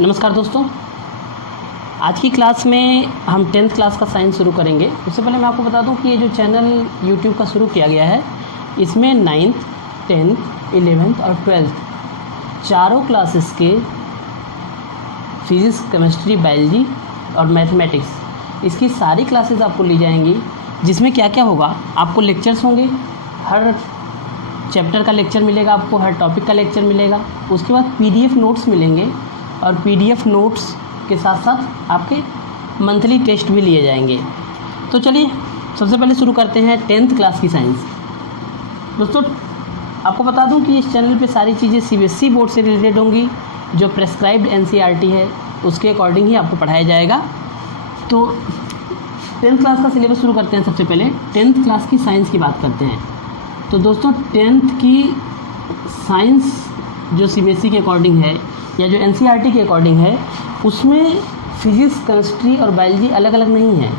नमस्कार दोस्तों, आज की क्लास में हम 10th क्लास का साइंस शुरू करेंगे। उससे पहले मैं आपको बता दूं कि ये जो चैनल YouTube का शुरू किया गया है, इसमें 9th, 10th, 11th और 12th चारों क्लासेस के फिज़िक्स, केमिस्ट्री, बायोलॉजी और मैथमेटिक्स इसकी सारी क्लासेस आपको ली जाएंगी। जिसमें क्या क्या होगा, आपको लेक्चर्स होंगे, हर चैप्टर का लेक्चर मिलेगा आपको, हर टॉपिक का लेक्चर मिलेगा। उसके बाद PDF नोट्स मिलेंगे और PDF नोट्स के साथ साथ आपके मंथली टेस्ट भी लिए जाएंगे। तो चलिए सबसे पहले शुरू करते हैं 10th क्लास की साइंस। दोस्तों आपको बता दूं कि इस चैनल पे सारी चीज़ें CBSE बोर्ड से रिलेटेड होंगी। जो प्रेस्क्राइब्ड NCERT है उसके अकॉर्डिंग ही आपको पढ़ाया जाएगा। तो 10th क्लास का सिलेबस शुरू करते हैं। सबसे पहले 10th क्लास की साइंस की बात करते हैं। तो दोस्तों 10th की साइंस जो CBSE के अकॉर्डिंग है या जो NCERT के अकॉर्डिंग है, उसमें फिज़िक्स, केमिस्ट्री और बायोलॉजी अलग अलग नहीं है।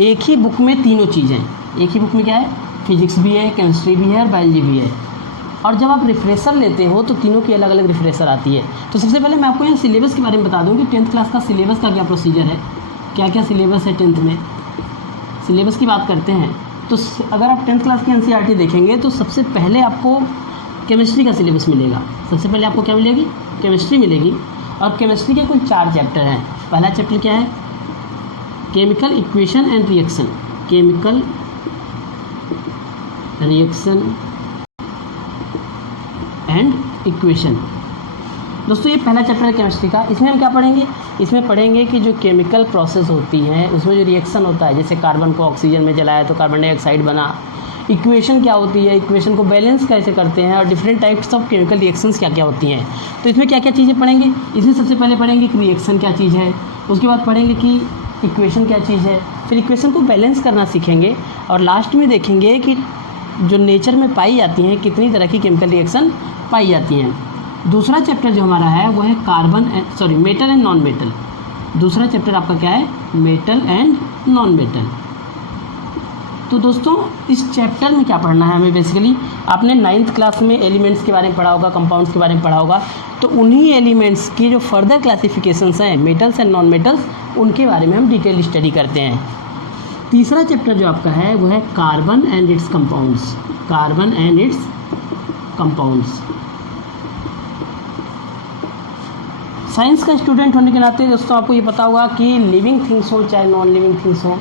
एक ही बुक में तीनों चीज़ें, एक ही बुक में क्या है, फिजिक्स भी है, केमिस्ट्री भी है और बायोलॉजी भी है। और जब आप रिफ्रेशर लेते हो तो तीनों की अलग अलग रिफ्रेशर आती है। तो सबसे पहले मैं आपको यहाँ सिलेबस के बारे में बता दूँ कि 10th क्लास का सिलेबस का क्या प्रोसीजर है, क्या क्या सिलेबस है 10th में। सिलेबस की बात करते हैं तो अगर आप 10th क्लास की NCERT देखेंगे तो सबसे पहले आपको केमिस्ट्री का सिलेबस मिलेगा। सबसे पहले आपको क्या मिलेगी, केमिस्ट्री मिलेगी। और केमिस्ट्री के कुल 4 चैप्टर हैं। पहला चैप्टर क्या है, chemical equation and reaction. Chemical reaction and equation. दोस्तों ये पहला चैप्टर है केमिस्ट्री का। इसमें हम क्या पढ़ेंगे, इसमें पढ़ेंगे कि जो केमिकल प्रोसेस होती हैं उसमें जो रिएक्शन होता है, जैसे कार्बन को ऑक्सीजन में जलाया तो कार्बन डाइऑक्साइड बना। इक्वेशन क्या होती है, इक्वेशन को बैलेंस कैसे करते हैं और different types of chemical reactions क्या क्या होती हैं। तो इसमें क्या क्या चीज़ें पढ़ेंगे, इसमें सबसे पहले पढ़ेंगे कि रिएक्शन क्या चीज़ है, उसके बाद पढ़ेंगे कि इक्वेशन क्या चीज़ है, फिर इक्वेशन को बैलेंस करना सीखेंगे और लास्ट में देखेंगे कि जो नेचर में पाई जाती हैं कितनी तरह की केमिकल रिएक्शन पाई जाती हैं। दूसरा चैप्टर जो हमारा है वो है मेटल एंड नॉन मेटल। दूसरा चैप्टर आपका क्या है, मेटल एंड नॉन मेटल। तो दोस्तों इस चैप्टर में क्या पढ़ना है हमें, बेसिकली आपने 9th क्लास में एलिमेंट्स के बारे में पढ़ा होगा, कंपाउंड्स के बारे में पढ़ा होगा। तो उन्हीं एलिमेंट्स की जो फर्दर क्लासिफिकेशंस हैं, मेटल्स एंड नॉन मेटल्स, उनके बारे में हम डिटेल स्टडी करते हैं। तीसरा चैप्टर जो आपका है वो है carbon and its compounds. Carbon and its compounds. Science का स्टूडेंट होने के नाते दोस्तों आपको ये पता होगा कि लिविंग थिंग्स हो चाहे नॉन लिविंग थिंग्स हो,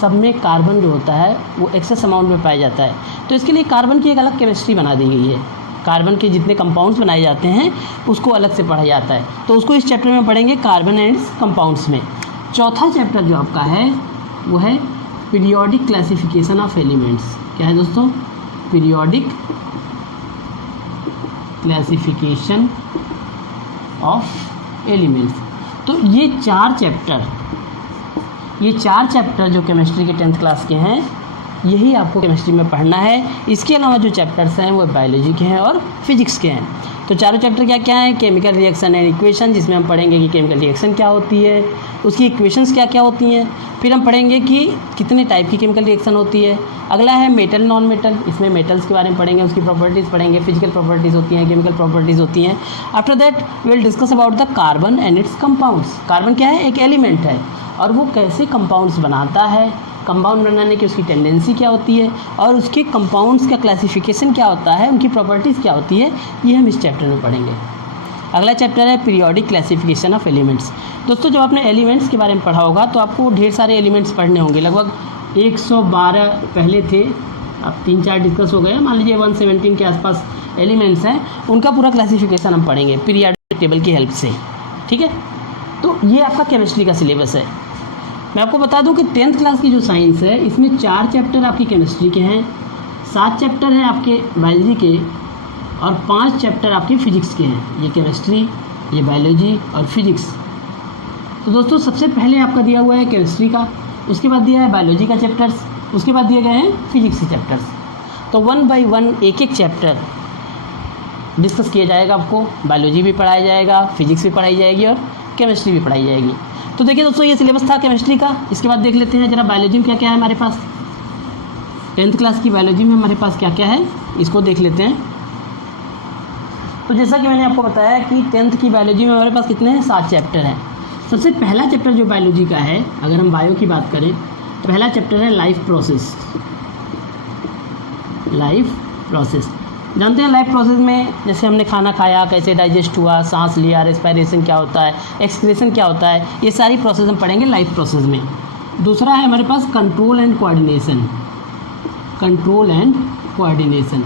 सब में कार्बन जो होता है वो एक्सेस अमाउंट में पाया जाता है। तो इसके लिए कार्बन की एक अलग केमिस्ट्री बना दी गई है। कार्बन के जितने कंपाउंड्स बनाए जाते हैं उसको अलग से पढ़ा जाता है। तो उसको इस चैप्टर में पढ़ेंगे, कार्बन एंड कंपाउंड्स में। चौथा चैप्टर जो आपका है वो है पीरियोडिक क्लासिफिकेशन ऑफ एलिमेंट्स। क्या है दोस्तों, पीरियोडिक क्लासिफिकेशन ऑफ एलिमेंट्स। तो ये चार चैप्टर जो केमिस्ट्री के 10th क्लास के हैं, यही आपको केमिस्ट्री में पढ़ना है। इसके अलावा जो चैप्टर्स हैं वो बायोलॉजी के हैं और फिजिक्स के हैं। तो चारों चैप्टर क्या क्या हैं, केमिकल रिएक्शन एंड इक्वेशन, जिसमें हम पढ़ेंगे कि केमिकल रिएक्शन क्या होती है, उसकी इक्वेशंस क्या क्या होती हैं। फिर हम पढ़ेंगे कि कितने टाइप की केमिकल रिएक्शन होती है। अगला है मेटल नॉन मेटल, इसमें मेटल्स के बारे में पढ़ेंगे, उसकी प्रॉपर्टीज़ पढ़ेंगे, फिजिकल प्रॉपर्टीज़ होती हैं, केमिकल प्रॉपर्टीज़ होती हैं। After that we will discuss about the carbon and its compounds. Carbon क्या है, एक एलिमेंट है और वो कैसे कंपाउंड्स बनाता है, कंपाउंड बनाने की उसकी टेंडेंसी क्या होती है और उसके कंपाउंड्स का क्लासिफिकेशन क्या होता है, उनकी प्रॉपर्टीज़ क्या होती है, ये हम इस चैप्टर में पढ़ेंगे। अगला चैप्टर है पीरियोडिक क्लासिफिकेशन ऑफ एलिमेंट्स। दोस्तों जब आपने एलिमेंट्स के बारे में पढ़ा होगा तो आपको ढेर सारे एलिमेंट्स पढ़ने होंगे, लगभग 112 पहले थे, अब 3-4 डिस्कस हो गए। मान लीजिए 117 के आसपास एलिमेंट्स हैं, उनका पूरा क्लासिफिकेशन हम पढ़ेंगे पीरियोडिक टेबल की हेल्प से। ठीक है, तो ये आपका केमिस्ट्री का सिलेबस है। मैं आपको बता दूं कि 10th क्लास की जो साइंस है इसमें 4 चैप्टर आपकी केमिस्ट्री के हैं, 7 चैप्टर हैं आपके बायोलॉजी के और 5 चैप्टर आपके फिजिक्स के हैं। ये केमिस्ट्री, ये बायोलॉजी और फिजिक्स। तो दोस्तों सबसे पहले आपका दिया हुआ है केमिस्ट्री का, उसके बाद दिया है बायोलॉजी का चैप्टर्स, उसके बाद दिए गए हैं फिजिक्स के चैप्टर्स। तो 1 बाय 1 एक एक चैप्टर डिस्कस किया जाएगा। आपको बायोलॉजी भी पढ़ाया जाएगा, फिजिक्स भी पढ़ाई जाएगी और केमिस्ट्री भी पढ़ाई जाएगी। तो देखिए दोस्तों ये सिलेबस था केमिस्ट्री का। इसके बाद देख लेते हैं जरा बायोलॉजी में क्या क्या है हमारे पास। 10th क्लास की बायोलॉजी में हमारे पास क्या क्या है इसको देख लेते हैं। तो जैसा कि मैंने आपको बताया कि 10th की बायोलॉजी में हमारे पास कितने हैं, 7 चैप्टर हैं। सबसे पहला चैप्टर जो बायोलॉजी का है, अगर हम बायो की बात करें, पहला चैप्टर है लाइफ प्रोसेस। लाइफ प्रोसेस जानते हैं, लाइफ प्रोसेस में जैसे हमने खाना खाया, कैसे डाइजेस्ट हुआ, सांस लिया, रेस्पिरेशन क्या होता है, एक्सक्रीशन क्या होता है, ये सारी प्रोसेस हम पढ़ेंगे लाइफ प्रोसेस में। दूसरा है हमारे पास control and coordination. Control and coordination,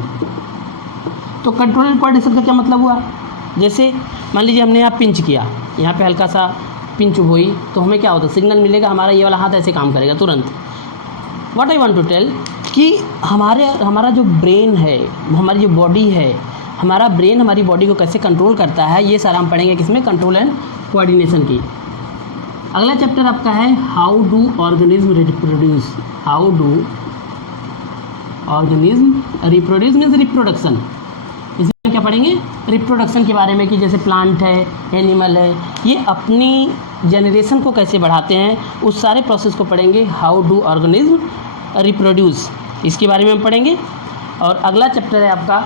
तो कंट्रोल एंड कोऑर्डिनेशन का क्या मतलब हुआ, जैसे मान लीजिए हमने यहाँ पिंच किया, यहाँ पे हल्का सा पिंच हुई तो हमें क्या होता है, सिग्नल मिलेगा, हमारा ये वाला हाथ ऐसे काम करेगा तुरंत। What I want to tell कि हमारा जो ब्रेन है, हमारी जो बॉडी है, हमारा ब्रेन हमारी बॉडी को कैसे कंट्रोल करता है, ये सारा हम पढ़ेंगे किसमें, कंट्रोल एंड कोऑर्डिनेशन की। अगला चैप्टर आपका है how do organism reproduce. How do organism reproduce means reproduction. इसमें क्या पढ़ेंगे, रिप्रोडक्शन के बारे में कि जैसे प्लांट है, एनिमल है, ये अपनी जनरेशन को कैसे बढ़ाते हैं, उस सारे प्रोसेस को पढ़ेंगे। हाउ डू ऑर्गेनिज्म रिप्रोड्यूस, इसके बारे में हम पढ़ेंगे। और अगला चैप्टर है आपका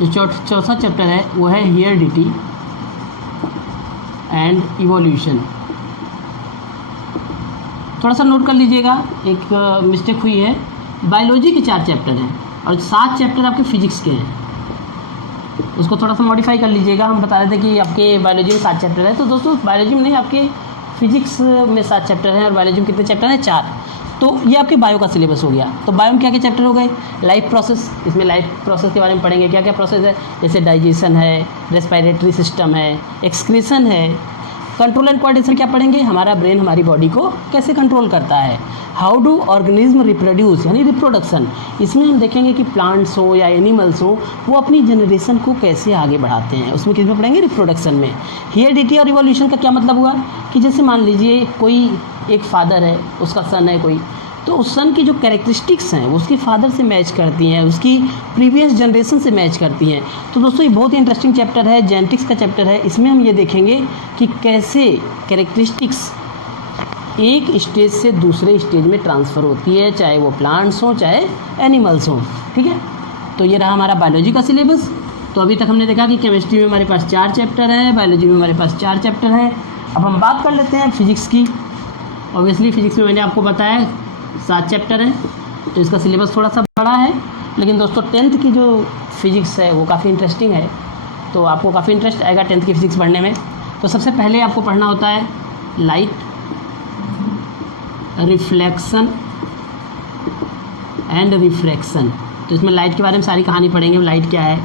जो चौथा चैप्टर है वो है हेरिडिटी एंड इवोल्यूशन। थोड़ा सा नोट कर लीजिएगा, एक मिस्टेक हुई है, बायोलॉजी के 4 चैप्टर हैं और 7 चैप्टर आपके फिजिक्स के हैं, उसको थोड़ा सा मॉडिफाई कर लीजिएगा। हम बता रहे थे कि आपके बायोलॉजी में 7 चैप्टर है, तो दोस्तों बायोलॉजी में नहीं, आपके फिजिक्स में 7 चैप्टर हैं और बायोलॉजी में कितने चैप्टर हैं, 4। तो ये आपके बायो का सिलेबस हो गया। तो बायो में क्या क्या चैप्टर हो गए, लाइफ प्रोसेस, इसमें लाइफ प्रोसेस के बारे में पढ़ेंगे, क्या क्या प्रोसेस है, जैसे डाइजेशन है, रेस्पिरेटरी सिस्टम है, एक्सक्रीशन है। कंट्रोल एंड कोऑर्डिनेशन क्या पढ़ेंगे, हमारा ब्रेन हमारी बॉडी को कैसे कंट्रोल करता है। हाउ डू ऑर्गेनिज्म रिप्रोड्यूस यानी रिप्रोडक्शन, इसमें हम देखेंगे कि प्लांट्स हो या एनिमल्स हो, वो अपनी जनरेशन को कैसे आगे बढ़ाते हैं, उसमें किस में पढ़ेंगे, रिप्रोडक्शन में। हेरिडिटी और इवोल्यूशन का क्या मतलब हुआ कि जैसे मान लीजिए कोई एक फादर है, उसका सन है कोई, तो उस सन की जो कैरेक्टरिस्टिक्स हैं वो उसके फादर से मैच करती हैं, उसकी प्रीवियस जनरेशन से मैच करती हैं। तो दोस्तों ये बहुत ही इंटरेस्टिंग चैप्टर है, जेनेटिक्स का चैप्टर है। इसमें हम ये देखेंगे कि कैसे कैरेक्टरिस्टिक्स एक स्टेज से दूसरे स्टेज में ट्रांसफ़र होती है, चाहे वो प्लांट्स हों चाहे एनिमल्स हों। ठीक है, तो ये रहा हमारा बायोलॉजी का सिलेबस। तो अभी तक हमने देखा कि केमिस्ट्री में हमारे पास 4 चैप्टर है, बायोलॉजी में हमारे पास 4 चैप्टर है। अब हम बात कर लेते हैं फिजिक्स की। ऑब्वियसली फिजिक्स में मैंने आपको बताया 7 चैप्टर हैं, तो इसका सिलेबस थोड़ा सा बड़ा है, लेकिन दोस्तों 10th की जो फिजिक्स है वो काफ़ी इंटरेस्टिंग है, तो आपको काफ़ी इंटरेस्ट आएगा 10th की फिजिक्स पढ़ने में। तो सबसे पहले आपको पढ़ना होता है लाइट, रिफ्लेक्शन एंड रिफ्रैक्शन। तो इसमें लाइट के बारे में सारी कहानी पढ़ेंगे, लाइट क्या है,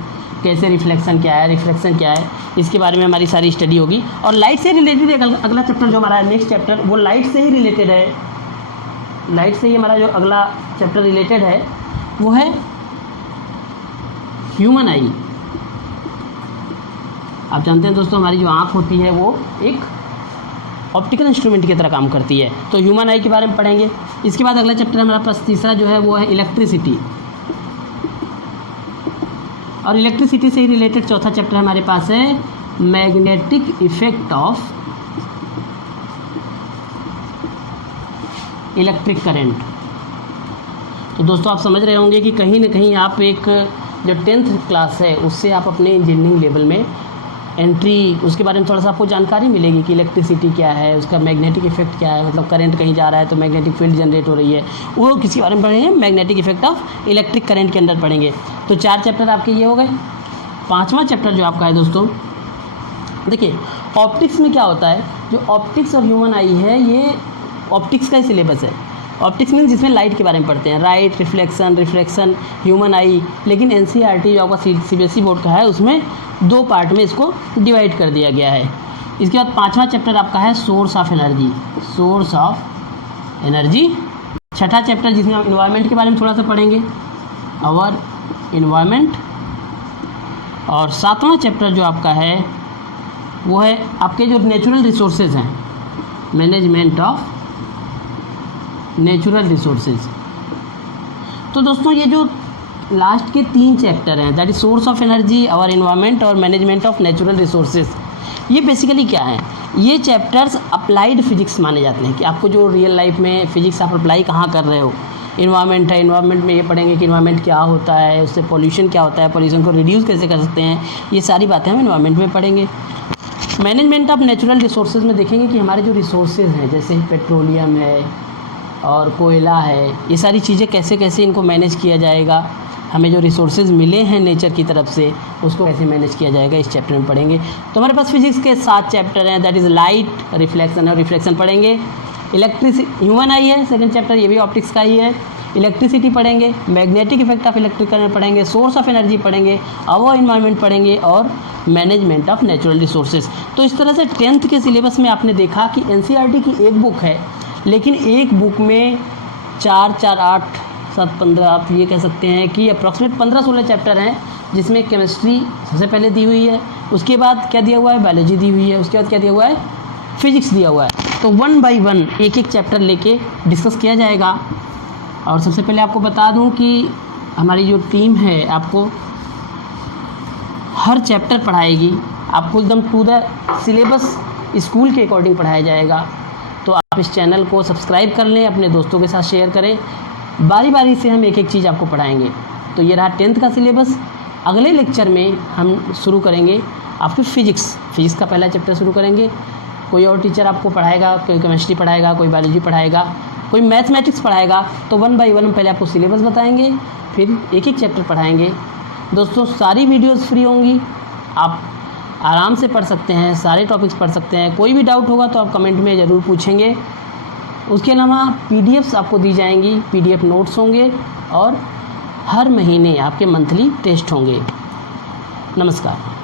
कैसे रिफ्लेक्शन क्या है, रिफ्रैक्शन क्या है, इसके बारे में हमारी सारी स्टडी होगी। और लाइट से रिलेटेड अगला चैप्टर जो हमारा है, नेक्स्ट चैप्टर, वो लाइट से ही रिलेटेड है। लाइट से ही हमारा जो अगला चैप्टर रिलेटेड है वो है ह्यूमन आई। आप जानते हैं दोस्तों, हमारी जो आँख होती है वो एक ऑप्टिकल इंस्ट्रूमेंट की तरह काम करती है, तो ह्यूमन आई के बारे में पढ़ेंगे। इसके बाद अगला चैप्टर हमारे पास तीसरा जो है वो है इलेक्ट्रिसिटी, और इलेक्ट्रिसिटी से ही रिलेटेड चौथा चैप्टर हमारे पास है magnetic effect of electric current. तो दोस्तों आप समझ रहे होंगे कि कहीं ना कहीं आप एक जो 10th क्लास है उससे आप अपने इंजीनियरिंग लेवल में एंट्री, उसके बारे में थोड़ा सा आपको जानकारी मिलेगी कि इलेक्ट्रिसिटी क्या है, उसका मैग्नेटिक इफेक्ट क्या है, मतलब करंट कहीं जा रहा है तो मैग्नेटिक फील्ड जनरेट हो रही है, वो किसके बारे में पढ़ेंगे, magnetic effect of electric current के अंदर पढ़ेंगे। तो 4 चैप्टर आपके ये हो गए। 5वां चैप्टर जो आपका है दोस्तों, देखिए ऑप्टिक्स में क्या होता है, जो ऑप्टिक्स और ह्यूमन आई है ये ऑप्टिक्स का ही सिलेबस है। ऑप्टिक्स मीन्स जिसमें लाइट के बारे में पढ़ते हैं, राइट, रिफ्लेक्शन, रिफ्रैक्शन, ह्यूमन आई। लेकिन एनसीईआरटी जो आपका सीबीएसई बोर्ड का है उसमें 2 पार्ट में इसको डिवाइड कर दिया गया है। इसके बाद 5वां चैप्टर आपका है source of energy, source of energy. 6ठा चैप्टर जिसमें हम इन्वायरमेंट के बारे में थोड़ा सा पढ़ेंगे, आवर इन्वायरमेंट। और 7वां चैप्टर जो आपका है वो है आपके जो नेचुरल रिसोर्सेज हैं, मैनेजमेंट ऑफ नेचुरल रिसोर्सेज। तो दोस्तों ये जो लास्ट के 3 चैप्टर हैं, that is source of energy, our environment और मैनेजमेंट ऑफ नेचुरल रिसोर्सेज, ये बेसिकली क्या हैं, ये चैप्टर्स अप्लाइड फिजिक्स माने जाते हैं कि आपको जो रियल लाइफ में फिजिक्स आप अप्लाई कहाँ कर रहे हो। इन्वायरमेंट है, इन्वायरमेंट में ये पढ़ेंगे कि इन्वायरमेंट क्या होता है, उससे पॉल्यूशन क्या होता है, पॉल्यूशन को रिड्यूस कैसे कर सकते हैं, ये सारी बातें हम इन्वायरमेंट में पढ़ेंगे। मैनेजमेंट ऑफ नेचुरल रिसोर्सेज में देखेंगे कि हमारे जो रिसोर्सेज हैं जैसे पेट्रोलियम है और कोयला है, ये सारी चीज़ें कैसे कैसे इनको मैनेज किया जाएगा, हमें जो रिसोर्सेज मिले हैं नेचर की तरफ से उसको कैसे मैनेज किया जाएगा, इस चैप्टर में पढ़ेंगे। तो हमारे पास फिजिक्स के 7 चैप्टर हैं, दैट इज़ लाइट, रिफ्लेक्शन और रिफ्लेक्शन पढ़ेंगे। इलेक्ट्रिसिटी, ह्यूमन आई है सेकंड चैप्टर, ये भी ऑप्टिक्स का ही है। इलेक्ट्रिसिटी पढ़ेंगे, magnetic effect of electric current पढ़ेंगे, सोर्स ऑफ एनर्जी पढ़ेंगे, अवर इन्वायरमेंट पढ़ेंगे और मैनेजमेंट ऑफ नेचुरल रिसोर्सेज। तो इस तरह से 10th के सिलेबस में आपने देखा कि एनसीईआरटी की एक बुक है, लेकिन एक बुक में 4, 8, 7, 15 आप ये कह सकते हैं कि अप्रॉक्सीमेट 15-16 चैप्टर हैं, जिसमें केमिस्ट्री सबसे पहले दी हुई है, उसके बाद क्या दिया हुआ है, बायोलॉजी दी हुई है, उसके बाद क्या दिया हुआ है, फिजिक्स दिया हुआ है। तो 1 by 1 एक चैप्टर लेके डिस्कस किया जाएगा। और सबसे पहले आपको बता दूं कि हमारी जो टीम है आपको हर चैप्टर पढ़ाएगी, आपको एकदम टू द सिलेबस स्कूल के अकॉर्डिंग पढ़ाया जाएगा। तो आप इस चैनल को सब्सक्राइब कर लें, अपने दोस्तों के साथ शेयर करें, बारी बारी से हम एक चीज़ आपको पढ़ाएंगे। तो ये रहा 10th का सिलेबस। अगले लेक्चर में हम शुरू करेंगे आपकी फिजिक्स का पहला चैप्टर शुरू करेंगे। कोई और टीचर आपको पढ़ाएगा, कोई केमिस्ट्री पढ़ाएगा, कोई बायोलॉजी पढ़ाएगा, कोई मैथमेटिक्स पढ़ाएगा। तो 1 by 1 पहले आपको सिलेबस बताएंगे, फिर एक चैप्टर पढ़ाएंगे। दोस्तों सारी वीडियोस फ्री होंगी, आप आराम से पढ़ सकते हैं, सारे टॉपिक्स पढ़ सकते हैं। कोई भी डाउट होगा तो आप कमेंट में ज़रूर पूछेंगे। उसके अलावा पीडीएफ्स आपको दी जाएंगी, पीडीएफ नोट्स होंगे और हर महीने आपके मंथली टेस्ट होंगे। नमस्कार।